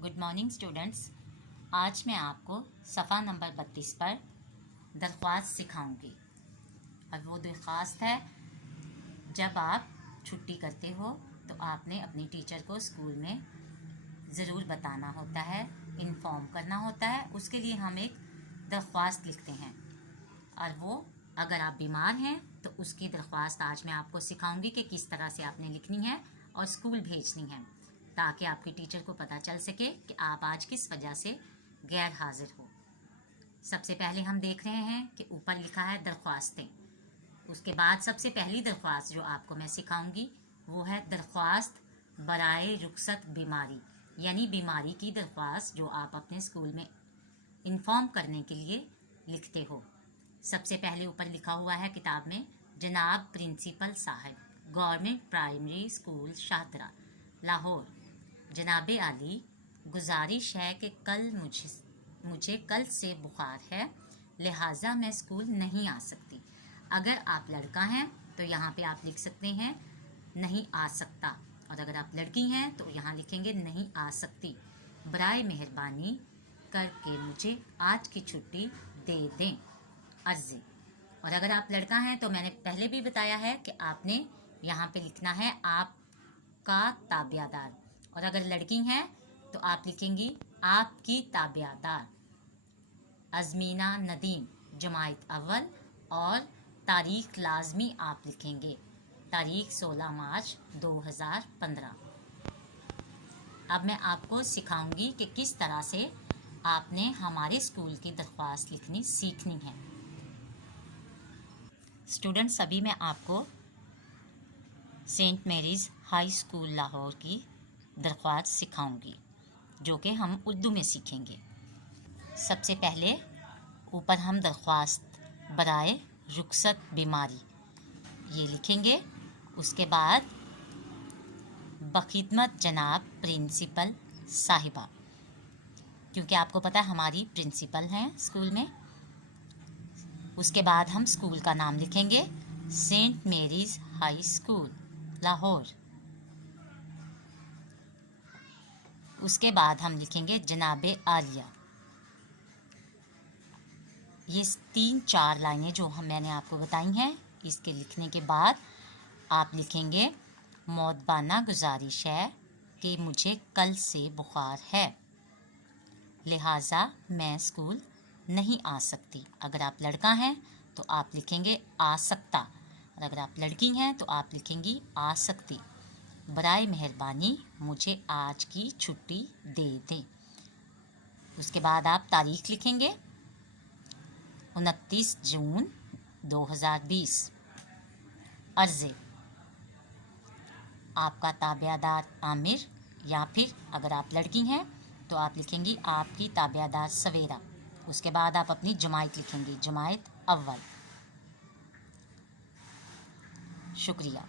Good morning students. आज मैं आपको सफ़ा नंबर 32 पर दरख्वास्त सिखाऊंगी। और वो दरख्वास्त है, जब आप छुट्टी करते हो तो आपने अपनी टीचर को स्कूल में ज़रूर बताना होता है, इन्फॉर्म करना होता है। उसके लिए हम एक दरख्वास्त लिखते हैं। और वो अगर आप बीमार हैं तो उसकी दरख्वास्त आज मैं आपको सिखाऊंगी कि किस तरह से आपने लिखनी है और स्कूल भेजनी है, ताकि आपकी टीचर को पता चल सके कि आप आज किस वजह से गैर हाजिर हो। सबसे पहले हम देख रहे हैं कि ऊपर लिखा है दरख्वास्तें। उसके बाद सबसे पहली दरख्वास्त जो आपको मैं सिखाऊंगी वो है दरख्वास्त बराए रुखसत बीमारी, यानी बीमारी की दरख्वास्त जो आप अपने स्कूल में इन्फॉर्म करने के लिए लिखते हो। सबसे पहले ऊपर लिखा हुआ है किताब में, जनाब प्रिंसिपल साहब, government primary school Shahdara, Lahore. जनाब आली, गुजारिश है कि कल मुझे कल से बुखार है, लिहाजा मैं स्कूल नहीं आ सकती। अगर आप लड़का हैं तो यहाँ पे आप लिख सकते हैं नहीं आ सकता, और अगर आप लड़की हैं तो यहाँ लिखेंगे नहीं आ सकती। बराए मेहरबानी करके मुझे आज की छुट्टी दे दें, अर्ज़ी। और अगर आप लड़का हैं तो मैंने पहले भी बताया है कि आपने यहाँ पे लिखना है आपका ताबियादार, और अगर लड़की हैं तो आप लिखेंगी आपकी ताबियादार। अज़मीना नदीम, जमात अव्वल, और तारीख लाजमी आप लिखेंगे, तारीख 16 मार्च 2015। अब मैं आपको सिखाऊंगी कि किस तरह से आपने हमारे स्कूल की दरख्वास्त लिखनी सीखनी है। स्टूडेंट्स, अभी मैं आपको सेंट मैरीज़ हाई स्कूल लाहौर की दरख्वास्त सिखाऊंगी, जो कि हम उर्दू में सीखेंगे। सबसे पहले ऊपर हम दरख्वास्त बराए रुखसत बीमारी ये लिखेंगे। उसके बाद बखिदमत जनाब प्रिंसिपल साहिबा, क्योंकि आपको पता है हमारी प्रिंसिपल हैं स्कूल में। उसके बाद हम स्कूल का नाम लिखेंगे, सेंट मैरीज़ हाई स्कूल लाहौर। उसके बाद हम लिखेंगे जनाबे आलिया। ये 3-4 लाइनें जो मैंने आपको बताई हैं, इसके लिखने के बाद आप लिखेंगे मौदबाना गुजारिश है कि मुझे कल से बुखार है, लिहाजा मैं स्कूल नहीं आ सकती। अगर आप लड़का हैं तो आप लिखेंगे आ सकता, और अगर आप लड़की हैं तो आप लिखेंगी आ सकती। बराए मेहरबानी मुझे आज की छुट्टी दे दें। उसके बाद आप तारीख लिखेंगे 29 जून 2020। अर्ज़े, आपका ताबियादार आमिर, या फिर अगर आप लड़की हैं तो आप लिखेंगी आपकी ताबियादार सवेरा। उसके बाद आप अपनी जमात लिखेंगी, जमात अव्वल। शुक्रिया।